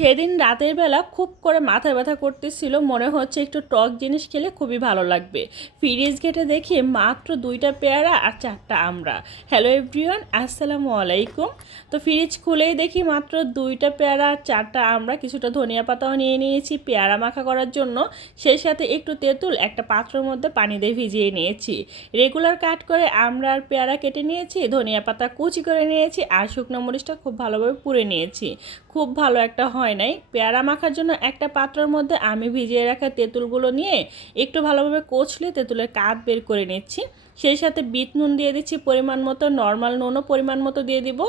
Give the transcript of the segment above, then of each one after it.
সেদিন রাতের বেলা খুব করে মাথা ব্যথা করতেছিল, মনে হচ্ছে একটু টক জিনিস খেলে খুবই ভালো লাগবে। ফ্রিজ ঘেটে দেখি মাত্র দুইটা পেয়ারা আর চারটা আমরা হ্যালো এভরিওয়ান, আসসালামু আলাইকুম। তো ফ্রিজ খুলেই দেখি মাত্র দুইটা পেয়ারা আর চারটা আমরা কিছুটা ধনিয়া পাতাও নিয়ে নিয়েছি পেয়ারা মাখা করার জন্য। সেই সাথে একটু তেঁতুল, একটা পাত্রের মধ্যে পানি দিয়ে ভিজিয়ে নিয়েছি। রেগুলার কাট করে আমরা আর পেয়ারা কেটে নিয়েছি, ধনিয়া পাতা কুচি করে নিয়েছি আর শুকনো মরিচটা খুব ভালোভাবে পুড়ে নিয়েছি। খুব ভালো একটা হয় নাই। পেয়ারা মাখার জন্য একটা পাত্রের মধ্যে আমি ভিজিয়ে রাখা তেঁতুলগুলো নিয়ে একটু ভালোভাবে কচলে তেঁতুলের কাপ বের করে নিচ্ছি। সেই সাথে বিট নুন দিয়ে দিচ্ছি, পরিমাণ মতো, নর্মাল নুনও পরিমাণ মতো দিয়ে দিব।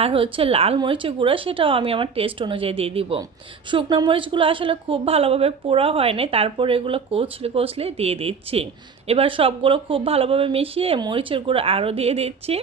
আর হচ্ছে লাল মরিচের গুঁড়ো, সেটাও আমি আমার টেস্ট অনুযায়ী দিয়ে দিব। শুকনো মরিচগুলো আসলে খুব ভালোভাবে পোড়া হয় নাই, তারপর এগুলো কচলে কচলে দিয়ে দিচ্ছি। এবার সবগুলো খুব ভালোভাবে মিশিয়ে মরিচের গুঁড়ো আরও দিয়ে দিচ্ছি।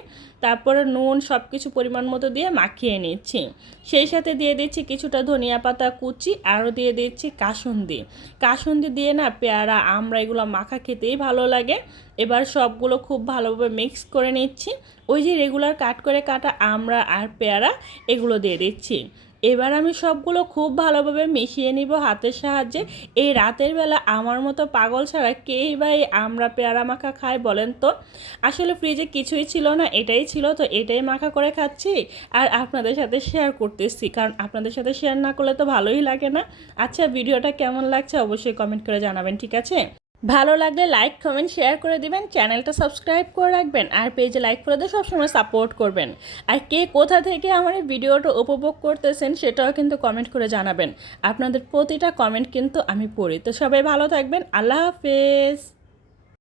তারপরে নুন সব কিছু পরিমাণ মতো দিয়ে মাখিয়ে নিচ্ছি। সেই সাথে দিয়ে দিচ্ছি কিছুটা ধনিয়া পাতা, কুচি, আরও দিয়ে দিচ্ছি কাসুন্দি। কাসুন্দি দিয়ে না পেয়ারা আমরা এগুলো মাখা খেতেই ভালো লাগে। এবার সবগুলো খুব ভালোভাবে মিক্স করে নিচ্ছি। ওই যে রেগুলার কাট করে কাটা আমরা আর পেয়ারা, এগুলো দিয়ে দিচ্ছি। এবার আমি সবগুলো খুব ভালোভাবে মিশিয়ে নিব হাতের সাহায্যে। এই রাতের বেলা আমার মতো পাগল ছাড়া কেই বা এই আমরা পেয়ারা মাখা খায় বলেন তো? আসলে ফ্রিজে কিছুই ছিল না, এটাই ছিল, তো এটাই মাখা করে খাচ্ছি আর আপনাদের সাথে শেয়ার করতেছি, কারণ আপনাদের সাথে শেয়ার না করলে তো ভালোই লাগে না। আচ্ছা ভিডিওটা কেমন লাগছে অবশ্যই কমেন্ট করে জানাবেন, ঠিক আছে? ভালো লাগলে লাইক কমেন্ট শেয়ার করে দিবেন চ্যানেলটা সাবস্ক্রাইব করে রাখবেন, আর পেজে লাইক করে দিয়ে সবসময় সাপোর্ট করবেন। আর কে কোথা থেকে আমার এই ভিডিওটা উপভোগ করতেছেন সেটাও কিন্তু কমেন্ট করে জানাবেন। আপনাদের প্রতিটা কমেন্ট কিন্তু আমি পড়ি। তো সবাই ভালো থাকবেন। আল্লাহ হাফেজ।